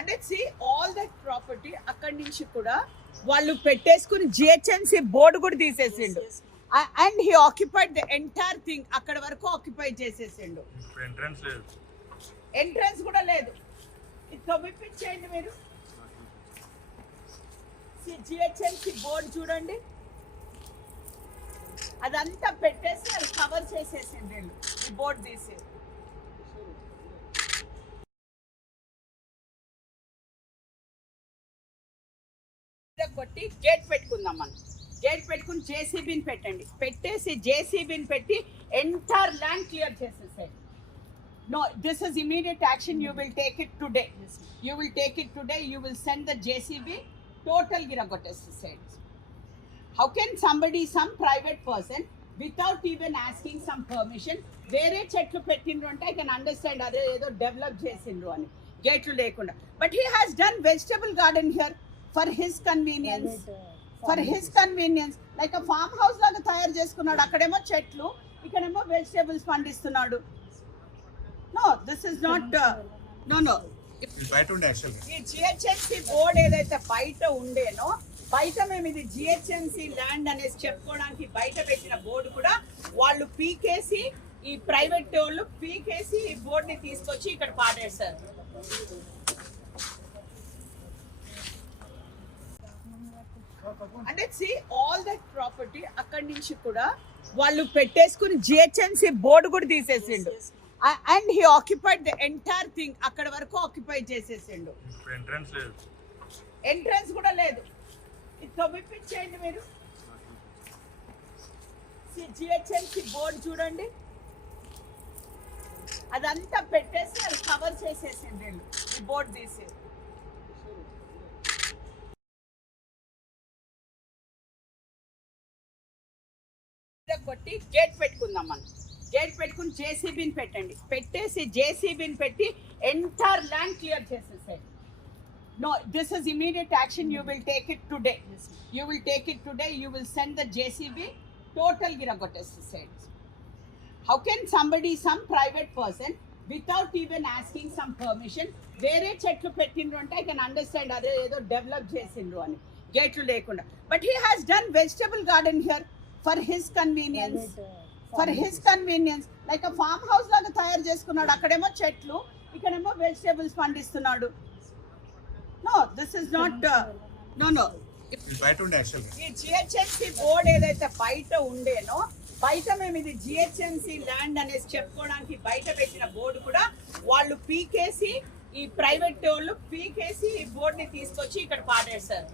అంటే see all that property అక్కడి నుంచి కూడా వాళ్ళు పెట్టేసుకుని జిహెచ్ఎంసీ బోర్డు కూడా తీసేసిండు and he occupied the entire thing అక్కడ వరకు ఆక్యుపై చేసేసిండు. ఎంట్రన్స్ కూడా లేదు. ఇది తొమ్మిపించేయండి మీరు. జిహెచ్ఎంసీ బోర్డు చూడండి, అదంతా పెట్టేసి అది కవర్ చేసేసింది వీళ్ళు ఈ బోర్డు తీసి. కొట్టి గేట్ పెట్టుకుందాం మనం. గేట్ పెట్టుకుని జేసీబీని పెట్టండి. పెట్టేసి జేసీబీని పెట్టి ఎంటైర్ ల్యాండ్ క్లియర్ చేసేసాయి. No, this is immediate action. You will take it today. You will take it today. You will send the JCB. Total giragotteside. How can somebody, some private person, without even asking some permission, వేరే చెట్లు పెట్టిండ్రు అంటే I can understand అదే ఏదో develop చేసిండ్రు అని గేట్లు లేకుండా. But he has done vegetable garden here for his convenience. For his convenience. Like a farmhouse లాగా తయారు చేసుకున్నాడు. అక్కడేమో చెట్లు, ఇక్కడేమో వెజిటబుల్స్ పండిస్తున్నాడు. No, this is not. No. ఈ జిహెచ్ఎంసీ బోర్డు ఏదైతే బయట ఉండేనో, బయట మేము ఇది జిహెచ్ఎంసీ ల్యాండ్ అనేసి చెప్పుకోవడానికి బయట పెట్టిన బోర్డు కూడా వాళ్ళు పీకేసి, ఈ ప్రైవేట్ వాళ్ళు పీకేసి ఈ బోర్డుని తీసుకొచ్చి ఇక్కడ పాడేశారు. అంటే సి ఆల్ దట్ ప్రాపర్టీ అక్కడి నుంచి కూడా వాళ్ళు పెట్టేసుకుని జిహెచ్ఎంసీ బోర్డు కూడా తీసేసిండు and he occupied the entire thing అక్కడ వరకు ఆక్యుపై చేసేసిండు. ఎంట్రన్స్ కూడా లేదు. ఇది తొమ్మిపించేయండి మీరు. జిహెచ్ఎంసీ బోర్డు చూడండి, అదంతా పెట్టేసి అది కవర్ చేసేసింది వీళ్ళు ఈ బోర్డు తీసి. కొట్టి గేట్ పెట్టుకుందాం మనం. గేట్ పెట్టుకుని జేసీబీని పెట్టండి. పెట్టేసి జేసీబీని పెట్టి ఎంటైర్ ల్యాండ్ క్లియర్ చేసేసాయి. No, this is immediate action. You will take it today. You will take it today. You will send the JCB. Total giragotteside. How can somebody, some private person, without even asking some permission, వేరే చెట్లు పెట్టిండ్రు అంటే I can understand అదే ఏదో develop చేసిండ్రు అని గేట్లు లేకుండా. But he has done vegetable garden here for his convenience. For his convenience. Like a farmhouse లాగా తయారు చేసుకున్నాడు. అక్కడేమో చెట్లు, ఇక్కడేమో వెజిటబుల్స్ పండిస్తున్నాడు. No, this is not. No. ఈ జిహెచ్ఎంసీ బోర్డు ఏదైతే బయట ఉండేనో, బయట మేము ఇది జిహెచ్ఎంసీ ల్యాండ్ అనేసి చెప్పుకోవడానికి బయట పెట్టిన బోర్డు కూడా వాళ్ళు పీకేసి, ఈ ప్రైవేట్ వాళ్ళు పీకేసి ఈ బోర్డుని తీసుకొచ్చి ఇక్కడ పాడేశారు.